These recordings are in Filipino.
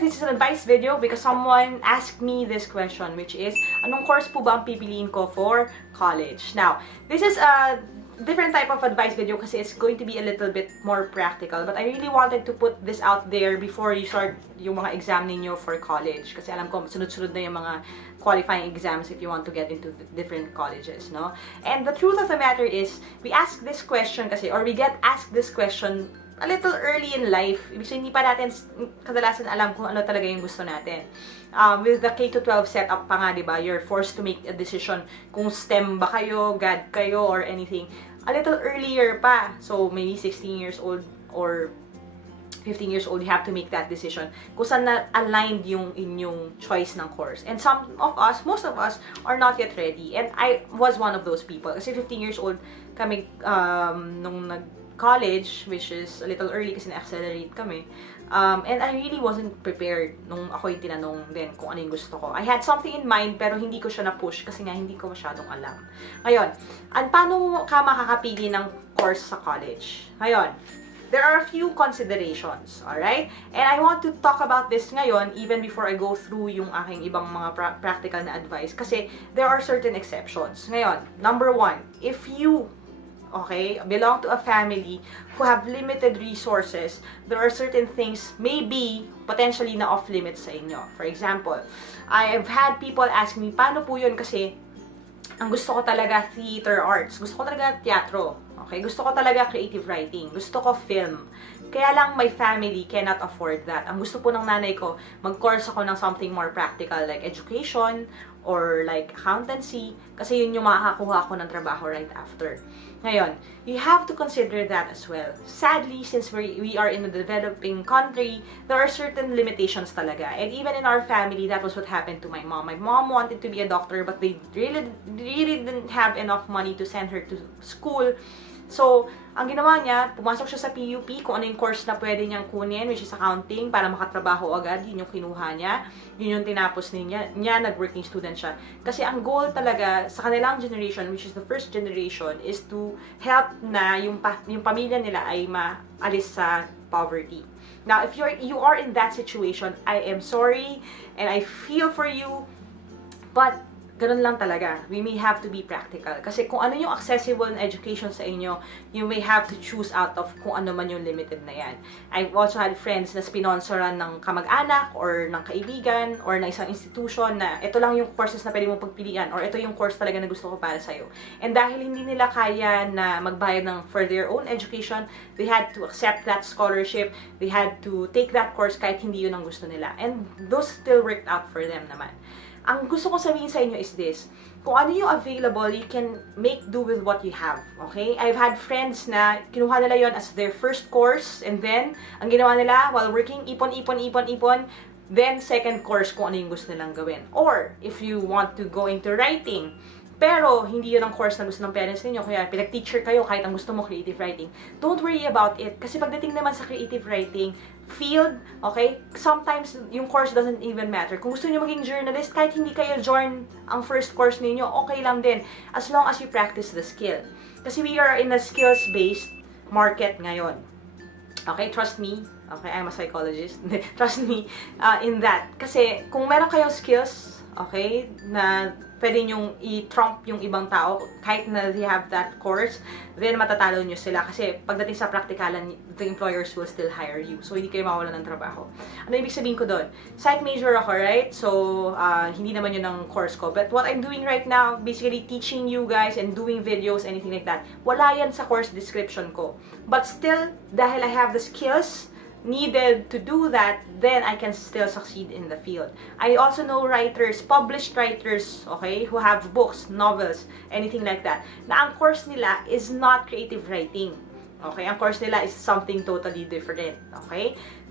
course, this is an advice video because someone asked me this question, which is, anong course po ba ang pipiliin ko for college? Now, this is a different type of advice video kasi it's going to be a little bit more practical. But I really wanted to put this out there before you start yung mga exam ninyo for college. Kasi alam ko, sunod-sunod na yung mga qualifying exams if you want to get into different colleges, no? And the truth of the matter is, we ask this question kasi, or we get asked this question a little early in life. Ibig sabihin, hindi pa natin kadalasan alam kung ano talaga yung gusto natin. With the K-12 setup pa nga, diba, you're forced to make a decision kung STEM ba kayo, GAD kayo, or anything. A little earlier pa. So, maybe 16 years old or 15 years old, you have to make that decision kung saan na aligned yung inyong choice ng course. And some of us, most of us, are not yet ready. And I was one of those people. Kasi 15 years old kami nung college, which is a little early kasi na-accelerate kami. And I really wasn't prepared nung ako yung tinanong din kung ano yung gusto ko. I had something in mind pero hindi ko siya na-push kasi nga hindi ko masyadong alam. Ngayon, paano ka makakapili ng course sa college? Ngayon, there are a few considerations, alright? And I want to talk about this ngayon even before I go through yung aking ibang mga practical na advice kasi there are certain exceptions. Ngayon, number one, if you belong to a family who have limited resources, there are certain things maybe potentially na off-limits sa inyo. For example, I've had people ask me, paano po yun kasi ang gusto ko talaga theater arts, gusto ko talaga teatro, gusto ko talaga creative writing, gusto ko film. Kaya lang my family cannot afford that. Ang gusto po ng nanay ko, mag-course ako ng something more practical like education or like accountancy kasi yun yung makakakuha ko ng trabaho right after. Ngayon, you have to consider that as well. Sadly, since we are in a developing country, there are certain limitations talaga. And even in our family, that was what happened to my mom. My mom wanted to be a doctor, but they really didn't have enough money to send her to school. So, ang ginawa niya, pumasok siya sa PUP, kung ano yung course na pwede niyang kunin, which is accounting, para makatrabaho agad, yun yung kinuha niya, yun yung tinapos niya, nag-working student siya. Kasi ang goal talaga sa kanilang generation, which is the first generation, is to help na yung pamilya nila ay maalis sa poverty. Now, if you are in that situation, I am sorry, and I feel for you, but ganun lang talaga. We may have to be practical. Kasi kung ano yung accessible na education sa inyo, you may have to choose out of kung ano man yung limited na yan. I've also had friends na sponsoran ng kamag-anak or ng kaibigan or ng isang institution na ito lang yung courses na pwede mong pagpilian or ito yung course talaga na gusto ko para sa'yo. And dahil hindi nila kaya na magbayad for their own education, they had to accept that scholarship. They had to take that course kahit hindi yun ang gusto nila. And those still worked out for them naman. Ang gusto ko sabihin sa inyo is this, kung ano yung available, you can make do with what you have, okay? I've had friends na kinuha nila yon as their first course, and then, ang ginawa nila, while working, ipon, then second course kung ano yung gusto nilang gawin. Or, if you want to go into writing, pero hindi yun ang course na gusto ng parents ninyo, kaya pinag-teacher kayo kahit ang gusto mo creative writing, don't worry about it. Kasi pagdating naman sa creative writing field, sometimes yung course doesn't even matter. Kung gusto niyo maging journalist, kahit hindi kayo join ang first course ninyo, okay lang din, as long as you practice the skill. Kasi we are in a skills-based market ngayon. Okay, trust me. Okay, I'm a psychologist. Trust me in that. Kasi kung meron kayong skills, na pwede nyong i-trump yung ibang tao kahit na they have that course, then matatalo nyo sila kasi pagdating sa praktikalan, the employers will still hire you. So, hindi kayo mawalan ng trabaho. Ano ibig sabihin ko doon? Psych major ako, right? So, hindi naman yun ang course ko. But what I'm doing right now, basically teaching you guys and doing videos, anything like that, wala yan sa course description ko. But still, dahil I have the skills needed to do that, then I can still succeed in the field. I also know writers, published writers, who have books, novels, anything like that, na ang course nila is not creative writing. Ang course nila is something totally different.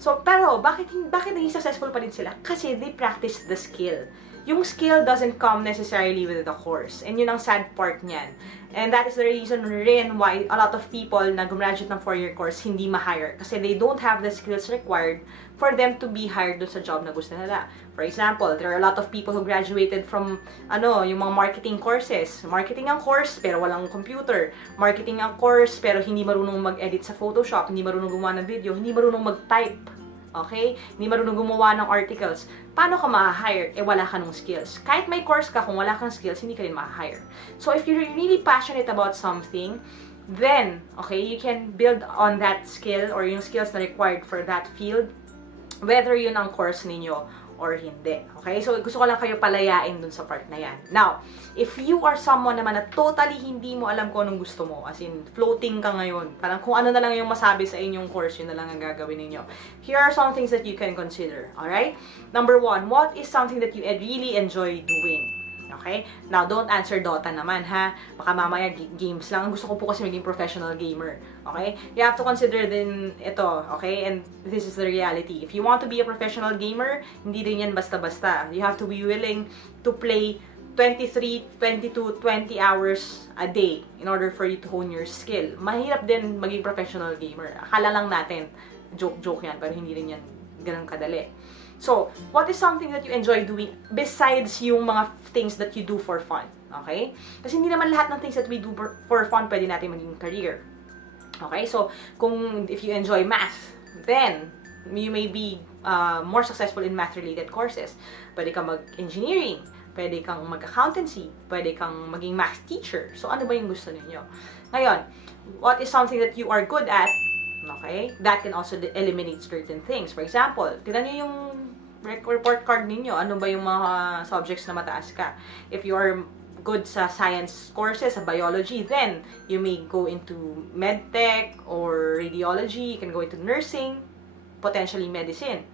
So, pero, bakit naging successful pa rin sila? Kasi they practice the skill. Yung skill doesn't come necessarily with the course. And yun ang sad part niyan. And that is the reason rin why a lot of people na gumraduate ng 4-year course hindi ma-hire. Kasi they don't have the skills required for them to be hired dun sa job na gusto nila. For example, there are a lot of people who graduated from, yung mga marketing courses. Marketing ang course, pero walang computer. Marketing ang course, pero hindi marunong mag-edit sa Photoshop, hindi marunong gumawa ng video, hindi marunong mag-type. Okay? Hindi marunong gumawa ng articles. Paano ka ma-hire? Wala ka nung skills. Kahit may course ka, kung wala kang skills, hindi ka rin ma-hire. So, if you're really passionate about something, then, okay, you can build on that skill or yung skills na required for that field, whether yun ang course ninyo or hindi. Okay? So, gusto ko lang kayo palayain dun sa part na yan. Now, if you are someone naman na totally hindi mo alam kung anong gusto mo, as in, floating ka ngayon, parang kung ano na lang yung masabi sa inyong course, yun na lang ang gagawin ninyo. Here are some things that you can consider. Alright? Number 1, what is something that you really enjoy doing? Okay? Now, don't answer Dota naman, ha? Baka mamaya games lang. Gusto ko po kasi maging professional gamer. Okay? You have to consider din ito, okay? And this is the reality. If you want to be a professional gamer, hindi din yan basta-basta. You have to be willing to play 23, 22, 20 hours a day in order for you to hone your skill. Mahirap din maging professional gamer. Akala lang natin, joke yan, pero hindi rin yan ganun kadali. So, what is something that you enjoy doing besides yung mga things that you do for fun? Okay? Kasi hindi naman lahat ng things that we do for fun pwede natin maging career. Okay? So, if you enjoy math, then you may be more successful in math-related courses. Pwede kang mag-engineering, pwede kang mag-accountancy, pwede kang maging math teacher. So, ano ba yung gusto ninyo? Ngayon, what is something that you are good at? Okay? That can also eliminate certain things. For example, tignan nyo yung report card ninyo. Ano ba yung mga subjects na mataas ka? If you are good sa science courses, sa biology, then you may go into medtech or radiology. You can go into nursing, potentially medicine.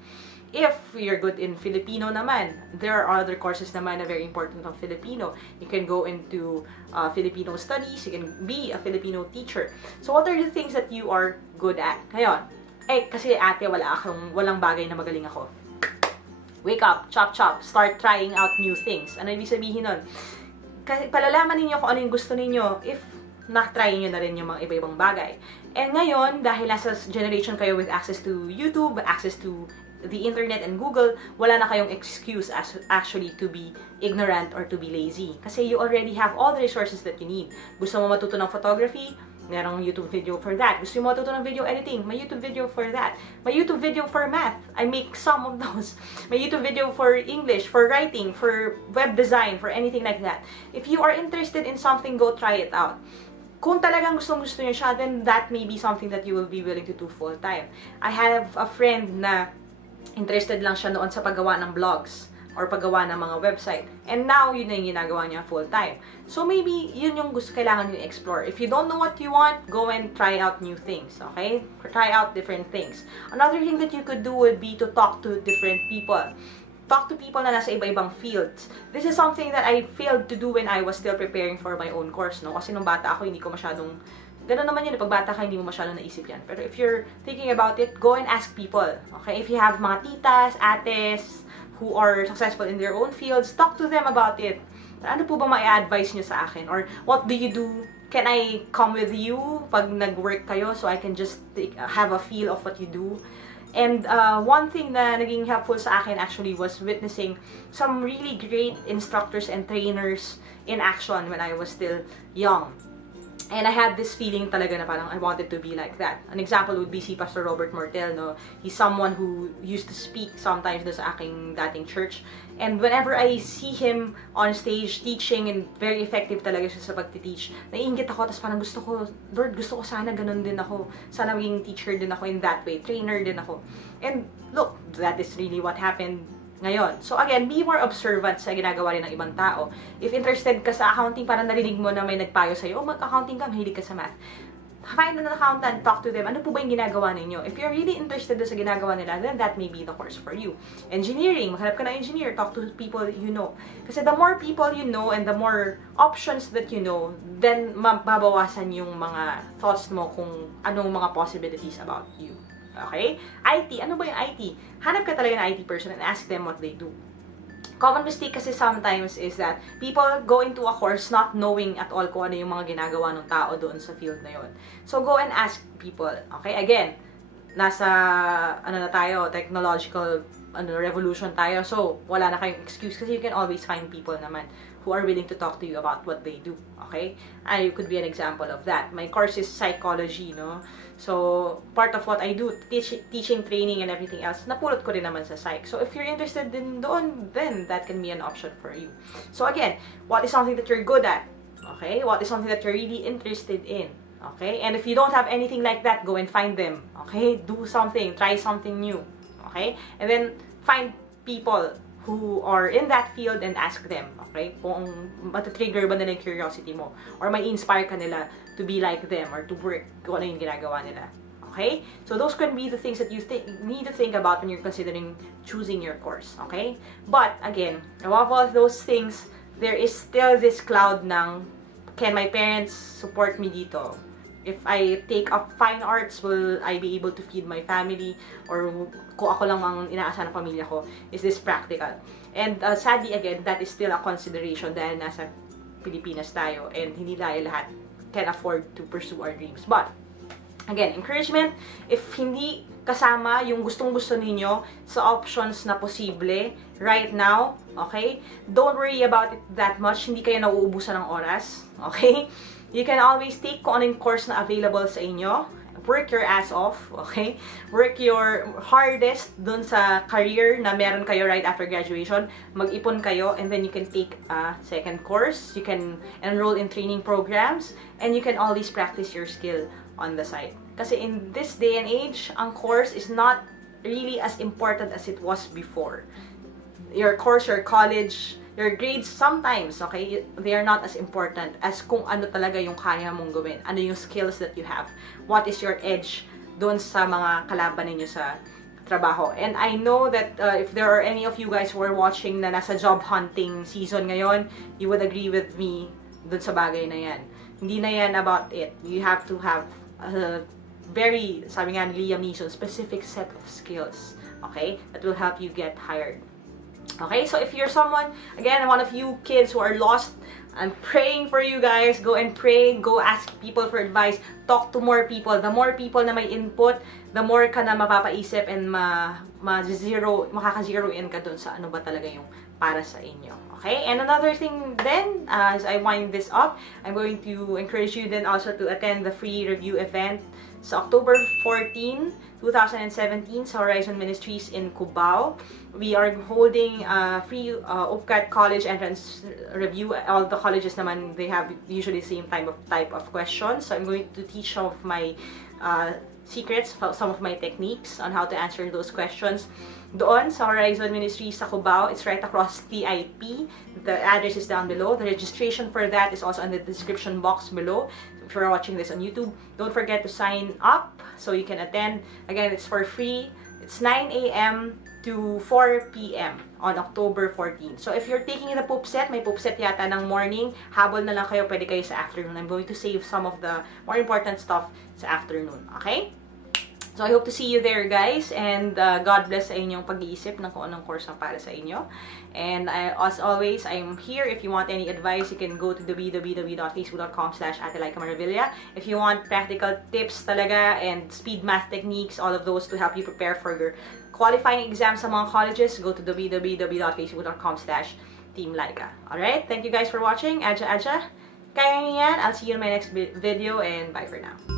If you're good in Filipino naman, there are other courses naman na very important of Filipino. You can go into Filipino studies, you can be a Filipino teacher. So, what are the things that you are good at? Ngayon, kasi ate, walang bagay na magaling ako. Wake up, chop, start trying out new things. Ano ibig sabihin nun? Kasi palalaman ninyo kung ano yung gusto ninyo if na-try nyo na rin yung mga iba-ibang bagay. And ngayon, dahil nasa generation kayo with access to YouTube, access to the internet and Google, wala na kayong excuse actually to be ignorant or to be lazy. Kasi you already have all the resources that you need. Gusto mo matuto ng photography? Merong YouTube video for that. Gusto mo matuto ng video editing? May YouTube video for that. May YouTube video for math. I make some of those. May YouTube video for English, for writing, for web design, for anything like that. If you are interested in something, go try it out. Kung talagang gusto nyo siya, then that may be something that you will be willing to do full-time. I have a friend na interested lang siya noon sa paggawa ng blogs or paggawa ng mga website. And now, yun na yung ginagawa niya full-time. So, maybe, yun yung kailangan nyo explore. If you don't know what you want, go and try out new things, okay? Try out different things. Another thing that you could do would be to talk to different people. Talk to people na nasa iba-ibang fields. This is something that I failed to do when I was still preparing for my own course, no? Kasi nung bata ako, hindi ko masyadong ganun naman yun, pag bata ka, hindi mo masyadong naisip yan. Pero if you're thinking about it, go and ask people. Okay? If you have mga titas, ates, who are successful in their own fields, talk to them about it. Ano po ba ma-advise nyo sa akin? Or what do you do? Can I come with you pag nag-work kayo so I can just have a feel of what you do? And one thing na naging helpful sa akin actually was witnessing some really great instructors and trainers in action when I was still young. And I had this feeling talaga na parang I wanted to be like that. An example would be si Pastor Robert Mortel, no? He's someone who used to speak sometimes sa aking dating church. And whenever I see him on stage teaching and very effective talaga siya sa pagtiteach, naiinggit ako, tapos parang gusto ko, Lord, gusto ko sana ganun din ako. Sana maging teacher din ako in that way, trainer din ako. And look, that is really what happened ngayon. So again, be more observant sa ginagawa rin ng ibang tao. If interested ka sa accounting, parang narinig mo na may nagpayo sa'yo, oh, mag-accounting ka, mahilig ka sa math. Find an accountant, talk to them. Ano po ba yung ginagawa ninyo? If you're really interested sa ginagawa nila, then that may be the course for you. Engineering, maghanap ka ng engineer, talk to people you know. Kasi the more people you know and the more options that you know, then mababawasan yung mga thoughts mo kung anong mga possibilities about you. Okay? IT. Ano ba yung IT? Hanap ka talaga ng IT person and ask them what they do. Common mistake kasi sometimes is that people go into a course not knowing at all kung ano yung mga ginagawa ng tao doon sa field na yon. So, go and ask people. Okay? Again, nasa, ano na tayo, technological revolution tayo. So, wala na kayong excuse kasi you can always find people naman who are willing to talk to you about what they do. Okay? I could be an example of that. My course is psychology, no? So, part of what I do, teaching, training, and everything else, napulot ko rin naman sa psych. So, if you're interested din doon, then that can be an option for you. So, again, what is something that you're good at? Okay? What is something that you're really interested in? Okay? And if you don't have anything like that, go and find them. Okay? Do something. Try something new. Okay? And then, find people who are in that field and ask them, okay? Kung matatrigger ba nila yung curiosity mo or may inspire ka nila to be like them or to work kung ano yung ginagawa nila. Okay? So those can be the things that you need to think about when you're considering choosing your course. Okay? But again, above all those things, there is still this cloud ng, can my parents support me dito? If I take up fine arts, will I be able to feed my family? Or kung ako lang ang inaasahan ng pamilya ko, is this practical? And sadly, again, that is still a consideration dahil nasa Pilipinas tayo and hindi tayo lahat can afford to pursue our dreams. But, again, encouragement, if hindi kasama yung gustong-gusto ninyo sa options na posible right now, okay? Don't worry about it that much. Hindi kayo nauubusan ng oras, okay? You can always take kung ano yung course na available sa inyo. Work your ass off, okay? Work your hardest dun sa career na meron kayo right after graduation. Mag-ipon kayo and then you can take a second course. You can enroll in training programs and you can always practice your skill on the side. Kasi in this day and age, ang course is not really as important as it was before. Your course, your college, your grades sometimes, okay, they are not as important as kung ano talaga yung kaya mong gawin. Ano yung skills that you have. What is your edge doon sa mga kalaban ninyo sa trabaho. And I know that if there are any of you guys who are watching na nasa job hunting season ngayon, you would agree with me doon sa bagay na yan. Hindi na yan about it. You have to have a very, sabi nga ni Liam Neeson, specific set of skills, okay, that will help you get hired. Okay, so if you're someone, again, one of you kids who are lost, I'm praying for you guys. Go and pray. Go ask people for advice. Talk to more people. The more people na may input, the more ka na mapapaisip and makaka-zero in ka dun sa ano ba talaga yung para sa inyo. Okay? And another thing then, as I wind this up, I'm going to encourage you then also to attend the free review event sa October 14, 2017 sa Horizon Ministries in Cubao. We are holding a free UPCAT college entrance review. All the colleges naman, they have usually the same type of questions. So I'm going to teach some of my secrets, some of my techniques on how to answer those questions. Doon sa Horizon Ministries sa Cubao, it's right across TIP. The address is down below. The registration for that is also in the description box below. If you're watching this on YouTube, don't forget to sign up so you can attend. Again, it's for free. It's 9 a.m. to 4 p.m. on October 14. So if you're taking the poop set, may poop set yata ng morning, habol na lang kayo, pwede kayo sa afternoon. I'm going to save some of the more important stuff sa afternoon. Okay? So I hope to see you there, guys, and God bless sa inyong pag-iisip ng kung anong course ang para sa inyo. And as always, I'm here. If you want any advice, you can go to www.facebook.com/AteLyqaMaravilla. If you want practical tips talaga and speed math techniques, all of those to help you prepare for your qualifying exams sa mga colleges, go to www.facebook.com/TeamLyqa. Alright, thank you guys for watching. Aja, kaya niyo yan. I'll see you in my next video and bye for now.